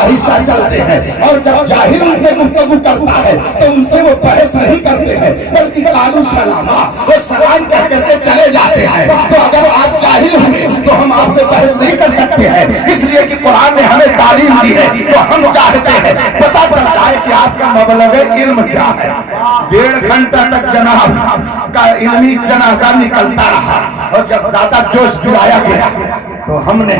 آہستہ چلتے ہیں، اور جب جاہل ان سے گفتگو کرتا ہے تو ان سے وہ بحث نہیں کرتے ہیں بلکہ قالوا سلاما، وہ سلام کہہ کر کے چلے جاتے ہیں۔ تو اگر آپ جاہل ہوئے تو ہم آپ سے بحث نہیں کر سکتے ہیں، اس لیے کہ قرآن نے ہمیں تعلیم دی ہے تو ہم چاہتے ہیں پتہ چل جائے کہ آپ کا مبلغ علم کیا ہے۔ 1.5 گھنٹہ تک جناب کا علمی جنازہ نکلتا رہا، اور جب زیادہ جوش دلایا گیا تو ہم نے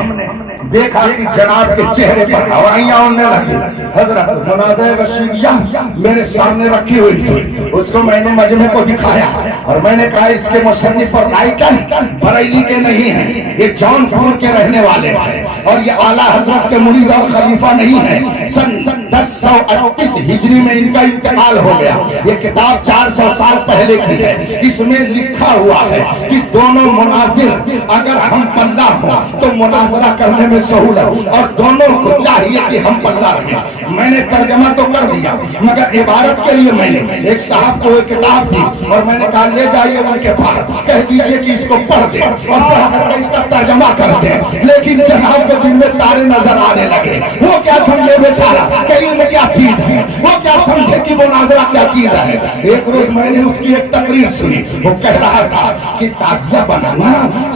دیکھا کہ جناب کے چہرے پر ہوائیاں اڑنے لگی۔ حضرت مناظر رشیدیہ میرے سامنے رکھی ہوئی تھی، اس کو میں نے مجمع کو دکھایا اور میں نے کہا اس کے مصنف اور رائٹر بریلی کے نہیں ہیں، یہ جون پور کے رہنے والے ہیں، اور یہ اعلیٰ حضرت کے مرید اور خلیفہ نہیں ہیں۔ سن 1038 ہجری میں ان کا انتقال ہو گیا۔ یہ کتاب 400 سال پہلے کی ہے۔ اس میں لکھا ہوا ہے کہ دونوں مناظر اگر ہم پلہ ہوں تو مناظرہ کرنے میں سہولت، اور دونوں کو چاہیے کہ ہم پلہ رہیں۔ میں نے ترجمہ تو کر دیا، مگر عبارت کے لیے میں نے ایک صاحب کو ایک کتاب دی اور میں نے کہا لے جائیے ان کے پاس، کہہ دیجئے کہ اس کو پڑھ دیں اور پڑھ کر کے اس کا ترجمہ کر دیں۔ لیکن جناب کو دن میں تارے نظر آنے لگے۔ وہ کیا سمجھے بیچارہ کہ علم کیا چیز ہے، وہ کیا سمجھے کہ مناظرہ کیا چیز ہے۔ ایک روز میں نے اس کی ایک تقریر سنی، وہ کہہ رہا تھا کہ تعزیہ بنانا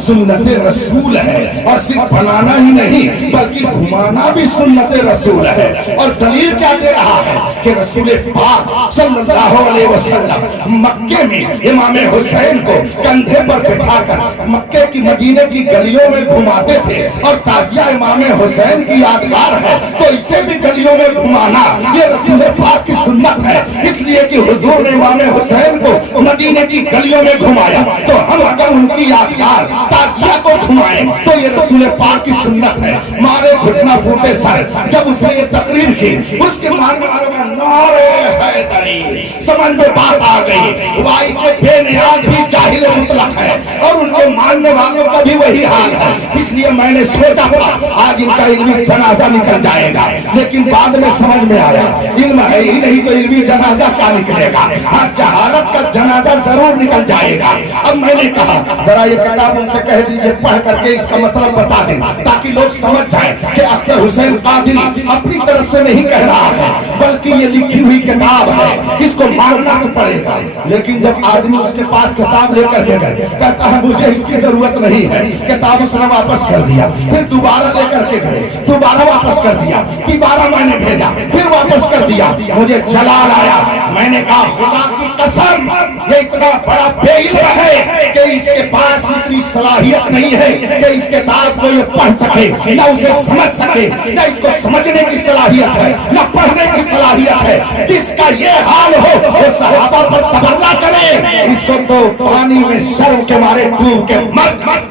سنت رسول ہے، اور صرف بنانا ہی نہیں بلکہ گھمانا بھی سنت رسول ہے۔ اور دلیل کیا دے رہا ہے کہ رسول پاک صلی اللہ علیہ وسلم مکے میں امام حسین کو کندھے پر بٹھا کر مکے کی مدینے کی گلیوں میں گھماتے تھے، اور تعزیہ امام حسین کی یادگار ہے تو اسے بھی گلیوں میں گھمانا یہ رسول پاک کی سنت ہے۔ اس لیے کہ حضور نے امام حسین کو مدینے کی گلیوں میں گھمایا، تو ہم اگر ان کی یادگار تعزیہ کو گھمائیں تو یہ رسول پاک کی سنت ہے۔ مارے گھٹنا پھوٹے سر جب اس نے یہ تقریر کی، اس کے ماننے والوں میں نعرے حیدری، سمجھ میں بات آ گئی۔ وائی سے بے نیاز بھی جاہل مطلق ہے، اور ان کے ماننے والوں کا بھی وہی حال ہے۔ اس لیے میں نے سوچا تھا آج ان کا علمی جنازہ نکل جائے گا، لیکن بعد میں سمجھ میں آیا علم ہے ہی نہیں تو علمی جنازہ کیا نکلے گا۔ ہاں جہالت کا جنازہ ضرور نکل جائے گا۔ اب میں نے کہا ذرا یہ کتاب ان سے کہہ دیجئے پڑھ کر کے اس کا مطلب بتا دیں تاکہ لوگ سمجھ جائیں کہ اختر حسین قادری اپنی طرف سے نہیں کہہ رہا ہے بلکہ یہ لکھی ہوئی کتاب ہے، اس کو ماننا تو پڑے گا۔ لیکن جب آدمی اس کے پاس کتاب لے کر کے گئے کہتا ہے مجھے اس کی ضرورت نہیں ہے، کتاب اس نے واپس کر دیا، پھر دوبارہ لے کر کے گئے، دوبارہ واپس کر دیا، دوبارہ میں نے بھیجا، پھر واپس کر دیا۔ مجھے جلال آیا، میں نے کہا خدا کی قسم یہ اتنا بڑا بے علم ہے کہ اس کے پاس اتنی صلاحیت نہیں ہے کہ اس کتاب کو یہ پڑھ سکے، نہ اسے سمجھ سکے، نہ اس کو سمجھنے کی صلاحیت ہے، نہ پڑھنے کی صلاحیت ہے۔ جس کا یہ حال ہو وہ صحابہ پر تبرہ کرے، اس کو تو پانی میں شرم کے مارے ڈوب کے مر جائے۔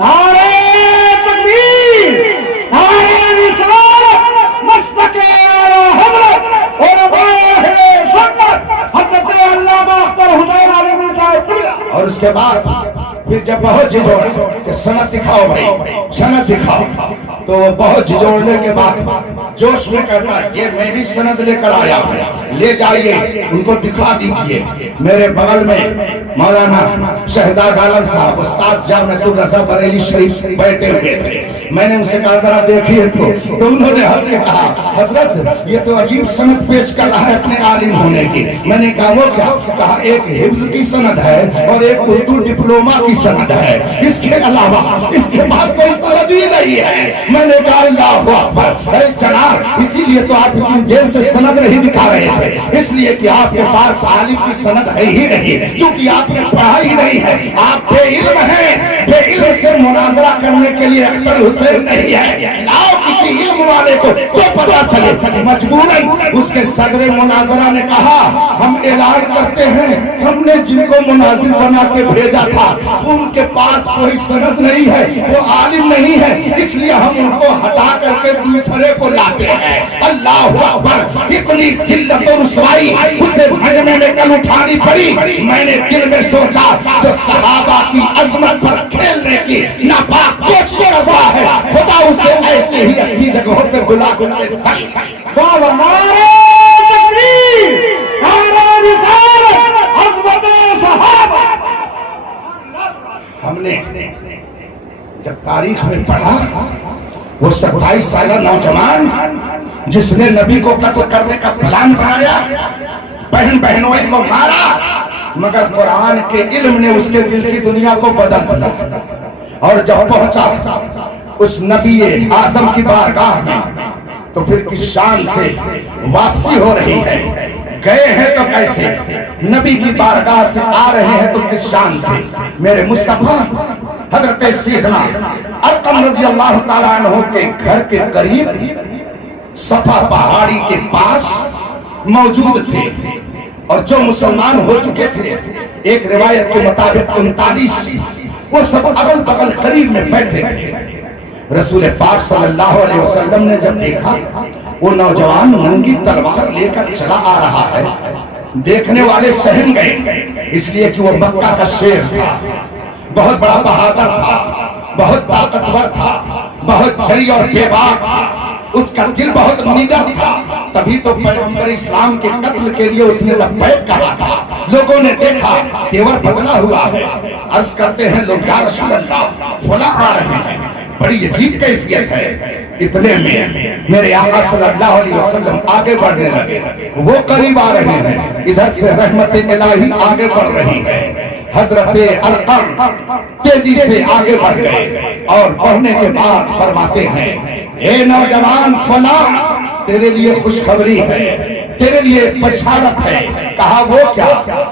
نعرہ تکبیر، نعرہ رسالت، مسلک اعلی حضرت علماء اہل سنت حضرت علامہ اختر حسین علیہ صاحب۔ اور اس کے بعد پھر جب بہت جھجوڑا کہ سند دکھاؤ بھائی، سند دکھاؤ، تو وہ بہت جھجوڑنے کے بعد جوش میں کہتا ہے یہ میں بھی سند لے کر آیا ہوں، لے جائیے ان کو دکھا دیجئے۔ میرے بغل میں مولانا شہزاد عالم صاحب استاد جامعۃ الرضا بریلی شریف بیٹھے ہوئے تھے۔ میں نے ان سے کہا ذرا دیکھیے تو انہوں نے ہنس کے کہا حضرت یہ تو عجیب سند پیش کر رہا ہے اپنے عالم ہونے کی۔ میں نے کہا وہ کیا؟ کہا ایک حفظ کی سند ہے اور ایک اردو ڈپلوما کی سند ہے، اس کے علاوہ اس کے پاس کوئی سند ہی نہیں ہے۔ میں نے کہا اللہ اکبر، ارے جناب اسی لیے تو آپ اتنی دیر سے سند نہیں دکھا رہے تھے، اس لیے کہ آپ کے پاس عالم کی سند ہے ہی نہیں، کیونکہ آپ نے پڑھا ہی نہیں ہے، آپ بے علم ہیں۔ بے علم سے مناظرہ کرنے کے لیے اختر حسین نہیں ہے، لاؤ کسی علم والے کو تو پتا چلے۔ مجبوراً اس کے صدر مناظرہ نے کہا ہم اعلان کرتے ہیں ہم نے جن کو مناظر بنا کے بھیجا تھا ان کے پاس کوئی سند نہیں ہے، وہ عالم نہیں ہے، اس لیے ہم ان کو ہٹا کر کے دوسرے کو لاتے ہیں۔ اللہ اکبر، اتنی ذلت و رسوائی اسے مجمع میں کل اٹھانی پڑی۔ میں نے دل میں سوچا جو صحابہ کی عظمت پر کھیلنے کی ناپاک کوشش کرتا ہے خدا اسے ایسے ہی اچھی جگہوں پہ بلا کے سخت نعرہ تکبیر، نعرہ رسالت، عظمت صحابہ۔ ہم نے جب تاریخ میں پڑھا وہ 27 سالہ نوجوان جس نے نبی کو قتل کرنے کا پلان بنایا، بہن بہنوں کو مارا، مگر قرآن کے علم نے اس کے دل کی دنیا کو بدل دیا۔ اور جب پہنچا اس نبی اعظم کی بارگاہ میں تو پھر کس شان سے واپسی ہو رہی ہے، گئے ہیں تو کیسے، نبی کی بارگاہ سے آ رہے ہیں تو کس شان سے۔ میرے مصطفیٰ حضرت سیدنا ارقم رضی اللہ تعالیٰ عنہ کے گھر کے قریب صفا پہاڑی کے پاس موجود تھے، اور جو مسلمان ہو چکے تھے ایک روایت کے مطابق 39 وہ سب اگل بغل قریب میں بیٹھے تھے۔ رسول پاک صلی اللہ علیہ وسلم نے جب دیکھا وہ نوجوان ننگی تلوار لے کر چلا آ رہا ہے، دیکھنے والے سہم گئے، اس لیے کہ وہ مکہ کا شیر تھا، بہت بڑا بہادر تھا، بہت طاقتور تھا، بہت جری اور بے باک تھا، اس کا دل بہت نڈر تھا، تبھی تو پیغمبر اسلام کے قتل کے لیے اس نے لبیک کہا تھا۔ لوگوں نے دیکھا تیور بدلا ہوا ہے، عرض کرتے ہیں لوگ یا رسول اللہ فلاں آ رہے ہیں، بڑی عجیب کیفیت ہے۔ اتنے میں میرے آقا صلی اللہ علیہ وسلم آگے بڑھنے لگے، وہ قریب آ رہے ہیں، ادھر سے رحمت الہی آگے بڑھ رہی ہے۔ حضرت ارقم تیزی سے آگے بڑھ گئے اور بڑھنے کے بعد فرماتے ہیں اے نوجوان فلاں، تیرے لیے خوشخبری ہے، تیرے لیے بشارت ہے۔ کہا وہ کیا؟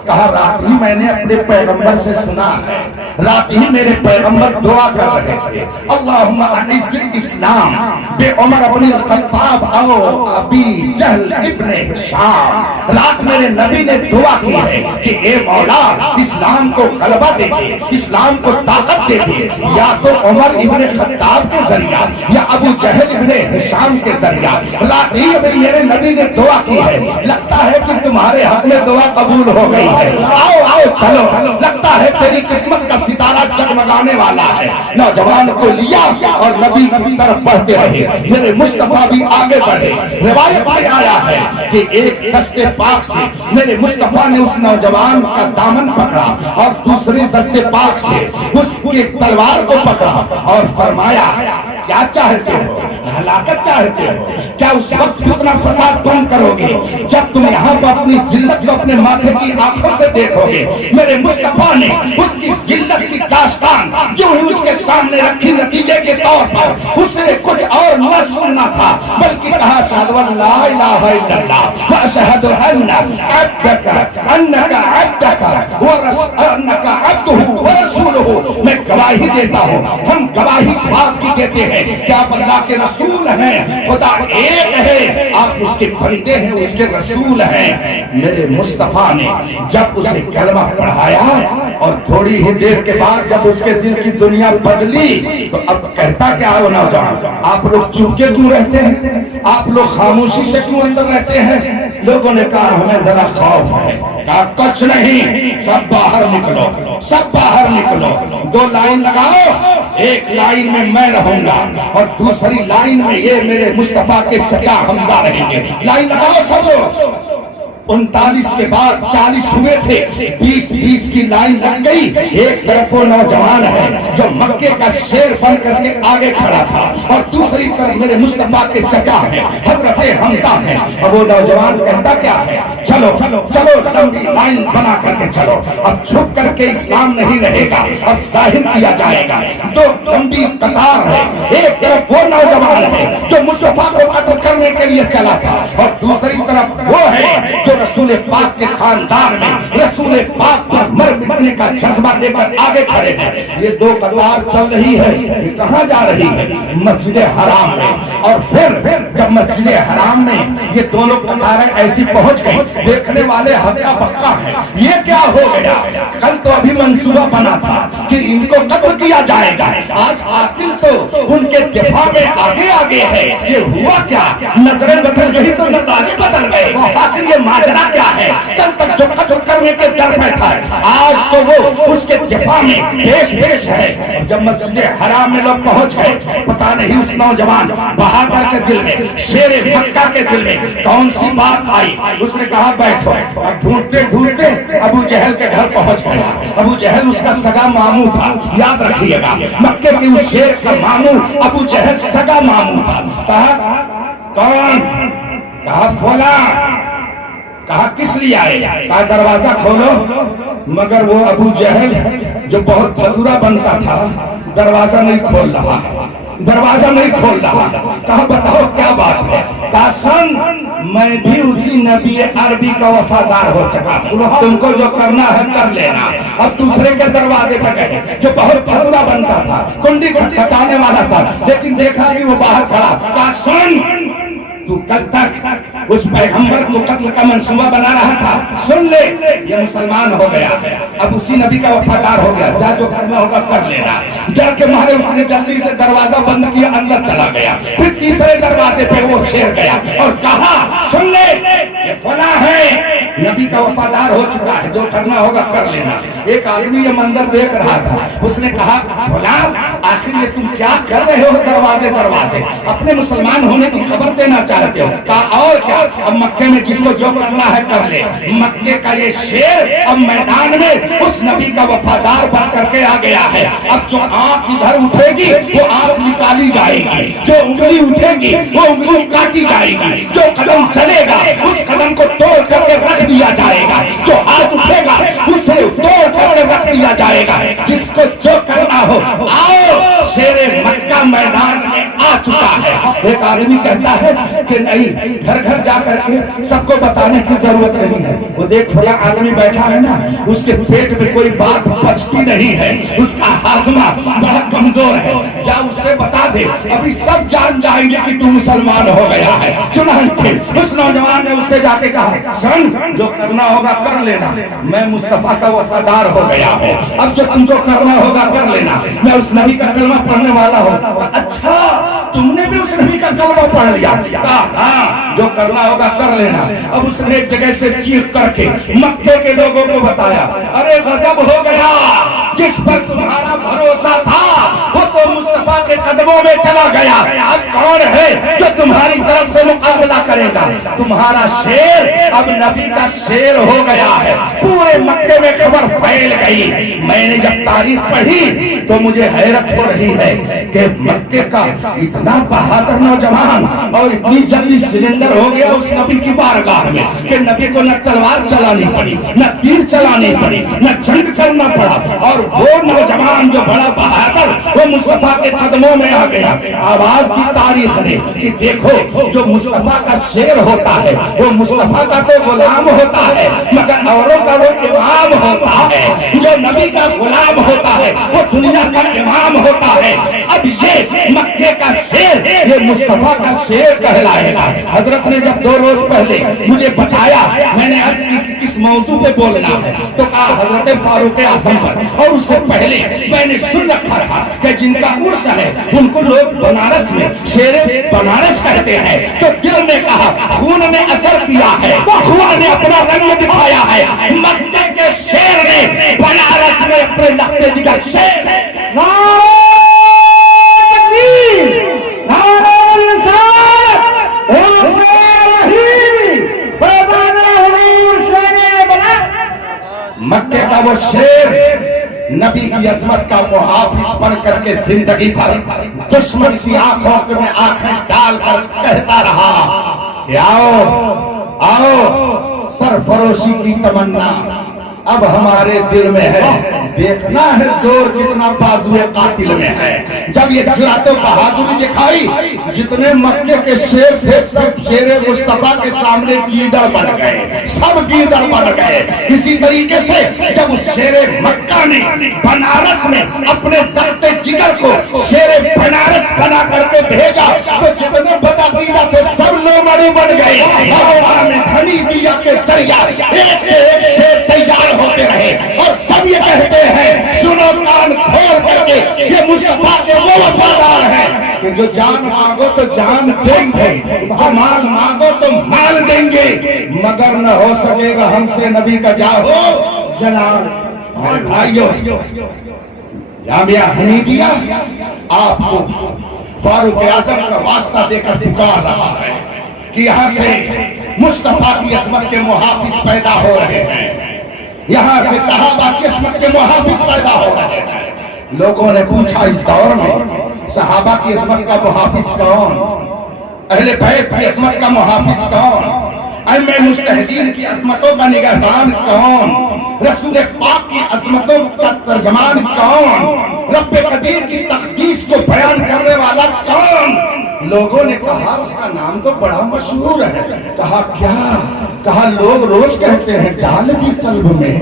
کہا رات ہی میں نے اپنے پیغمبر سے سنا ہے، رات ہی میرے پیغمبر دعا کر رہے تھے اللہم اعز الاسلام بے عمر ابن الخطاب او ابی جہل ابن ہشام۔ رات میرے نبی نے دعا کی ہے کہ اے مولا اسلام کو غلبہ دے دے، اسلام کو طاقت دے دے، یا تو عمر ابن خطاب کے ذریعہ یا ابو جہل ابن ہشام کے ذریعہ۔ رات ہی ابھی میرے نبی نے دعا کی ہے، لگتا ہے کہ تمہارے حق میں دعا قبول ہو گئی ہے، آؤ آؤ چلو، لگتا ہے تیری قسمت کا ستارہ جگمگانے والا ہے۔ نوجوان کو لیا اور نبی کی طرف بڑھتے رہے، میرے مصطفیٰ بھی آگے بڑھے۔ روایت میں آیا ہے کہ ایک دستے پاک سے میرے مصطفیٰ نے اس نوجوان کا دامن پکڑا اور دوسری دستے پاک سے اس کی تلوار کو پکڑا اور فرمایا کیا چاہتے ہو؟ ہلاکت چاہتے ہو؟ کیا اس وقت فتنہ فساد بند کرو گے جب تم یہاں پر اپنی ذلت کو اپنے ماتھے کی آنکھوں سے دیکھو گے؟ میرے مصطفیٰ نے اس کی ذلت کی داستان جو ہی اس کے سامنے رکھی، نتیجے کے طور پر اس نے کچھ اور نہ سننا تھا بلکہ کہا اشہد ان لا الہ الا اللہ واشہد ان عبدک انک عبدک انک عبدہ ورسولہ۔ میں گواہی دیتا ہوں، ہم گواہی اس بات کی دیتے ہیں کہ آپ اللہ کے رسول ہیں، خدا ایک ہے، آپ اس کے بندے ہیں، اس کے رسول ہیں۔ میرے مصطفیٰ نے جب اسے کلمہ پڑھایا اور تھوڑی ہی دیر کے بعد جب اس کے دل کی دنیا بدلی تو اب کہتا کیا ہے وہ نوجوان؟ آپ لوگ چپ کے کیوں رہتے ہیں؟ آپ لوگ خاموشی سے کیوں اندر رہتے ہیں؟ لوگوں نے کہا ہمیں ذرا خوف ہے۔ کہا کچھ نہیں، سب باہر نکلو، سب باہر نکلو، دو لائن لگاؤ، ایک لائن میں میں رہوں گا اور دوسری لائن میں یہ میرے مصطفیٰ کے چچا حمزہ رہیں گے۔ لائن لگاؤ سب لوگ۔ 39 کے بعد 40 ہوئے تھے، 20 کی لائن لگ گئی۔ ایک طرف وہ نوجوان ہے جو مکے کا شیر بن کر کے آگے کھڑا تھا اور دوسری طرف میرے مصطفیٰ کے چچا ہیں حضرت حمزہ ہیں، اور وہ نوجوان کہتا کیا ہے؟ چلو چلو لمبی لائن بنا کر کے چلو، اب چھپ کر کے اسلام نہیں رہے گا، اب ظاہر کیا جائے گا۔ دو لمبی قطار ہے، ایک طرف وہ نوجوان ہے جو مصطفیٰ کو قتل کرنے کے لیے چلا تھا اور دوسری طرف وہ ہے جو رسول پاک کے خاندان میں رسول پاک پر مر مٹنے کا جذبہ لے کر آگے کھڑے ہیں۔ یہ دو قطار چل رہی ہے، یہ کہاں جا رہی ہے؟ مسجد حرام میں۔ اور پھر جب مسجد حرام میں یہ دونوں قطاریں ایسی پہنچ گئی، دیکھنے والے ہکا بکا ہیں، یہ کیا ہو گیا؟ کل تو ابھی منصوبہ بنا تھا کہ ان کو قتل کیا جائے گا، آج قاتل تو ان کے دفاع میں آگے آگے ہے۔ یہ ہوا کیا؟ نظریں بدل گئی تو نظارے بدل گئے۔ آخر یہ ماجرا کیا ہے؟ کل تک جو قتل کرنے کے در پہ تھا، آج آج تو وہ اس کے دفاع میں پیش ہے. جب مسجد حرام میں لوگ پہنچ گئے, پتہ نہیں اس نوجوان بہادر کے دل میں, شیر مکہ کے دل میں کون سی بات آئی. اس نے کہا بیٹھو. اب ڈھونڈتے ڈھونڈتے ابو جہل کے گھر پہنچ گیا. ابو جہل اس کا سگا ماموں تھا, یاد رکھیے گا, مکے کے اس شیر کا ماموں ابو جہل سگا ماموں تھا. کہا کون؟ کہا فلاں. کہا کس لیے آئے؟ کہا دروازہ کھولو. مگر وہ ابو جہل جو بہت پھتورا بنتا تھا دروازہ نہیں کھول رہا, دروازہ نہیں کھول رہا. کہا بتاؤ کیا بات ہے؟ کہا سن, میں بھی اسی نبی عربی کا وفادار ہو چکا ہوں, تم کو جو کرنا ہے کر لینا. اب دوسرے کے دروازے پہ گئے جو بہت پھتورا بنتا تھا, کنڈی کھٹکھٹانے والا تھا, لیکن دیکھا کہ وہ باہر کھڑا. کہا سن, تو کل تک اس پیغمبر کو قتل کا منصوبہ بنا رہا تھا, سن لے یہ مسلمان ہو گیا, اب اسی نبی کا وفادار ہو گیا, جا جو کرنا ہوگا کر لینا. ڈر کے مارے اس نے جلدی سے دروازہ بند کیا, اندر چلا گیا. پھر تیسرے دروازے پہ وہ شیر گیا اور کہا سن لے یہ فلاں ہے, نبی کا وفادار ہو چکا ہے, جو کرنا ہوگا کر لینا. ایک آدمی یہ منظر دیکھ رہا تھا, اس نے کہا فلاں آخر یہ تم کیا کر رہے ہو دروازے, اپنے مسلمان ہونے کی خبر دینا چاہتے ہو؟ کہا اور کیا, اب مکے میں جس کو جو کرنا ہے کر لے. مکے کا یہ شیر اب میدان میں اس نبی کا وفادار بن کر کے آ گیا ہے. اب جو آنکھ ادھر اٹھے گی وہ آنکھ نکالی جائے گی, جو انگلی اٹھے گی وہ انگلی کاٹی جائے گی, جو قدم چلے گا اس قدم کو توڑ کر کے رکھ دیا جائے گا, جو ہاتھ اٹھے گا اسے توڑ کر کے رکھ دیا جائے گا. جس کو جو کرنا ہو آؤ, شیر مکہ میدان میں آ چکا ہے. ایک آدمی کہتا ہے کہ نہیں, گھر گھر جا کر کے سب کو بتانے کی ضرورت نہیں ہے. وہ دیکھ فلاں آدمی بیٹھا ہے نا, اس کے پیٹ میں کوئی بات بچتی نہیں ہے, اس کا ہاضمہ بڑا کمزور ہے, جا اس سے بتا دے, ابھی سب جان جائیں گے کہ تو مسلمان ہو گیا ہے. چنانچہ اس نوجوان نے اس سے جا کے کہا سن, جو کرنا ہوگا کر لینا, میں مصطفیٰ کا وفادار ہو گیا ہوں, اب جو تم کو کرنا ہوگا کر لینا, میں اس نبی کا کلمہ پڑھنے والا ہوں. اچھا تم نے بھی اس نبی کا کلمہ پڑھ لیا؟ کہا ہاں, جو کرنا ہوگا کر لینا. اب اس نے ایک جگہ سے چیخ کر کے مکے کے لوگوں کو بتایا, ارے غضب ہو گیا, جس پر تمہارا بھروسہ تھا وہ تو مصطفیٰ کے قدموں میں چلا گیا. اب کون ہے جو تمہاری طرف سے مقابلہ کرے گا؟ تمہارا شیر اب نبی کا شیر ہو گیا ہے. پورے مکے میں خبر پھیل گئی. میں نے جب تاریخ پڑھی تو مجھے حیرت ہو رہی ہے کہ مکے کا اتنا بہادر نوجوان اور اتنی جلدی سرنڈر ہو گیا اس نبی کی بارگاہ میں کہ نبی کو نہ تلوار چلانی پڑی, نہ تیر چلانی پڑی, نہ جنگ کرنا پڑا, اور وہ نوجوان جو بڑا بہادر وہ مصطفیٰ کے قدموں میں آ گیا. آواز دی تاریخ نے کہ دیکھو جو مصطفیٰ کا شیر ہوتا ہے وہ مصطفیٰ کا تو غلام ہوتا ہے, مگر اوروں کا وہ امام ہوتا ہے. جو نبی کا غلام ہوتا ہے وہ دنیا کا امام ہوتا ہے. اب یہ مکے کا شیر یہ مصطفیٰ کا شیر کہلائے گا. حضرت نے جب 2 روز پہلے مجھے بتایا, میں نے عرض کی کہ کس موضوع پہ بولنا ہے, تو کہا حضرت فاروق اعظم پر. اور اس سے پہلے میں نے سن رکھا تھا کہ جن کا عرس ہے ان کو لوگ بنارس میں شیر بنارس کہتے ہیں. جو دل نے کہا خون نے اثر کیا ہے, وہ خون نے اپنا رنگ دکھایا ہے. مکے کے شیر نے بنارس میں اپنے لختے جگر شیر مکے کا وہ شیر نبی کی عظمت کا محافظ بن کر کے زندگی بھر دشمن کی آنکھوں میں آنکھیں ڈال کر کہتا رہا کہ آؤ آؤ, سرفروشی کی تمنا اب ہمارے دل میں ہے, دیکھنا ہے زور کتنا بازوئے قاتل میں ہے. جب یہ جرأت و بہادری دکھائی, جتنے مکے کے شیر تھے سب شیر مصطفیٰ کے سامنے گیدڑ بن گئے, سب گیدڑ بن گئے. اسی طریقے سے جب اس شیر مکہ نے بنارس میں اپنے تخت جگر کو شیر بنارس بنا کر کے بھیجا تو جتنے بدعقیدہ تھے سب لومڑی بن گئے. حمیدیہ کے ذریعہ ایک سے ایک شیر تیار ہوتے رہے, اور سب یہ کہتے ہیں سنو کان کھول کر کے یہ مصطفیٰ کے وہ وفادار ہیں کہ جو جان مانگو تو جان دیں گے, جو مال مانگو تو مال دیں گے, مگر نہ ہو سکے گا ہم سے نبی کا جاہو جلال. میرے بھائیوں، جامعہ حمیدیہ آپ کو فاروق اعظم کا واسطہ دے کر پکار رہا ہے کہ یہاں سے مصطفیٰ کی عظمت کے محافظ پیدا ہو رہے ہیں، یہاں سے صحابہ کی عظمت کے محافظ پیدا ہو رہے ہیں۔ لوگوں نے پوچھا اس دور میں صحابہ کی عظمت کا محافظ کون، اہل بیت کی عظمت کا محافظ کون، ائمہ مجتہدین کی عظمتوں کا نگہبان کون، رسول پاک کی عظمتوں کا ترجمان کون، رب قدیر کی تقدیس کو بیان کرنے والا کون؟ لوگوں نے کہا اس کا نام تو بڑا مشہور ہے۔ کہا کیا؟ کہا لوگ روز کہتے ہیں ڈال دی قلب میں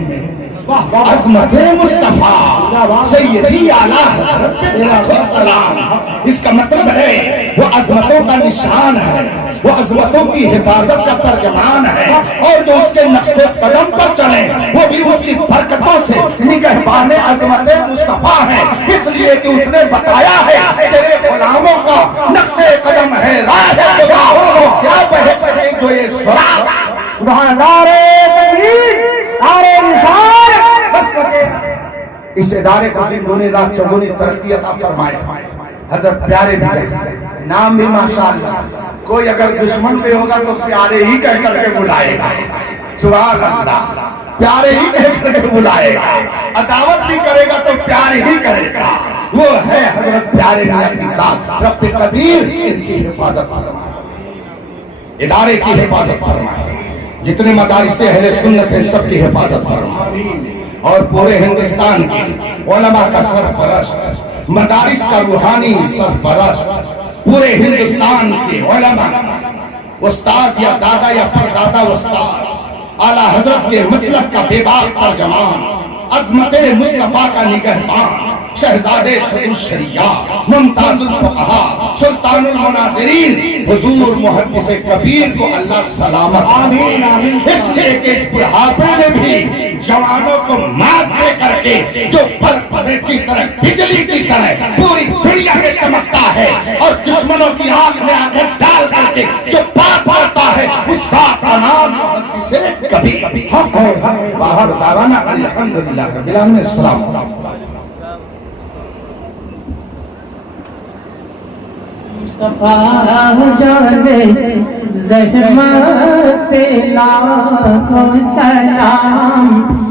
عظمت مصطفیٰ سیدی اعلیٰ حضرت پہ لاکھوں سلام۔ اس کا مطلب ہے وہ عظمتوں کا نشان ہے، وہ عظمتوں کی حفاظت کا ترجمان ہے، اور جو اس کے نقش قدم پر چلیں وہ بھی اس کی برکتوں سے نگہبان عظمت مصطفیٰ ہیں، اس لیے کہ اس نے بتایا ہے تیرے غلاموں کا نقش قدم ہے راہ خدا، وہ کیا بہت سکے جو یہ سراغ۔ نعرہ تکبیر، نعرہ رسالت، بس بتے اس ادارے کو دن دونی رات چگونی ترقی عطا فرمائے۔ حضرت پیارے بھی نام بھی ماشاءاللہ، کوئی اگر دشمن پہ ہوگا تو پیارے ہی کہہ کر کے بلائے گا، سبحان اللہ، پیارے ہی کہہ کر کے بلائے گا، عداوت بھی کرے گا تو پیارے ہی کرے گا۔ وہ ہے حضرت پیارے نائب کی ذات، رب قدیر ان کی حفاظت فرمائے، ادارے کی حفاظت فرمائے، جتنے مدارس اہل سنت ہیں سب کی حفاظت فرمائے، اور پورے ہندوستان کی علماء کا سرپرست، مدارس کا روحانی سرپرست، پورے ہندوستان کے علماء، استاد یا دادا یا پردادا استاد، اعلیٰ حضرت کے مسلک کا بے باک ترجمان، عظمت مصطفیٰ کا نگہبان، شہزادے صدر الشریعہ، ممتاز الفقہاء، سلطان المناظرین، حضور محدث کبیر کو اللہ سلامت، آمین آمین۔ اس لیے کہ اس بڑھاپے میں بھی جوانوں کو مات دے کر کے جو برق کی طرح بجلی کی طرح پوری دنیا میں چمکتا ہے، اور دشمنوں کی آنکھ میں آنکھیں ڈال کر کے جو بات کرتا ہے اس ذات کا نام محدث کبیر۔ وآخر دعوانا الحمدللہ رب العالمین۔ السلام علیکم۔ مصطفیٰ جانے رحمت لاکھوں سلام۔